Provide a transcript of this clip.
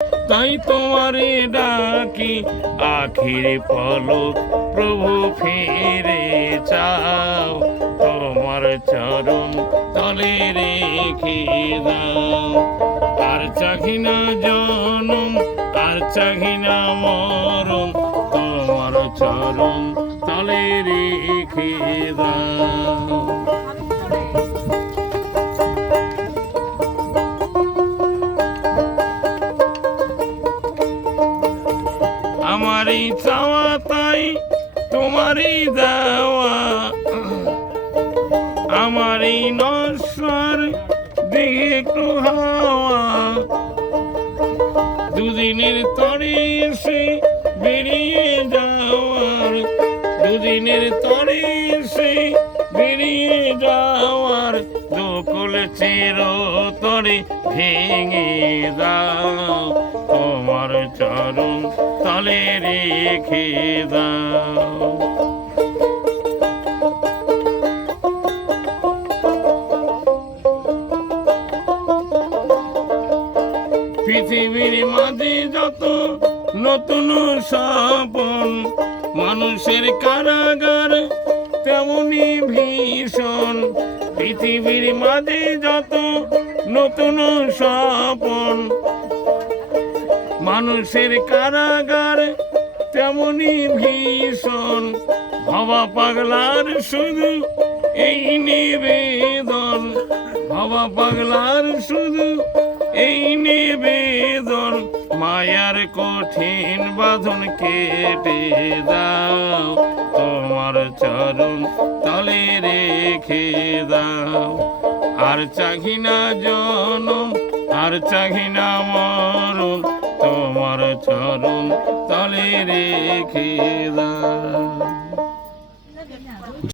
তাই তোমারে ডাকি আখির পলক প্রভু ফিরে চাও, তোমার চরণ তলে রেখে দাও। আর চাহি না জনম, আর চাহি না মরণ, তোমার চরণ তলে রেখে দাও। আমারই চাওয়া তাই তোমারই দেওয়া, আমারই নশ্বর দিকে একটু হাওয়া। দুদিনের তরে এসে বেরিয়ে যাওয়ার, দুদিনের তরে এসে বেরিয়ে যাওয়ার, দোকল চিরতরে ভেঙে দাও, তোমার চরণ তলে রেখে দাও। পৃথিবীর মাঝে যত নতুন স্বপন, মানুষের কারাগার তেমনি ভীষণ। পৃথিবীর মাঝে যত নতুন স্বপন, মানুষের কারাগার তেমনি ভীষণ। ভবা পাগলার শুধু এই নিবেদন, ভবা পাগলার শুধু এই নিবেদন, মায়ার কঠিন বাঁধন কেটে দাও, তোমার চরণ তলে রেখে দাও। আর চাহি না জনম, আর চাহি না মরণ, তোমার চরণ তলে রেখে দাও।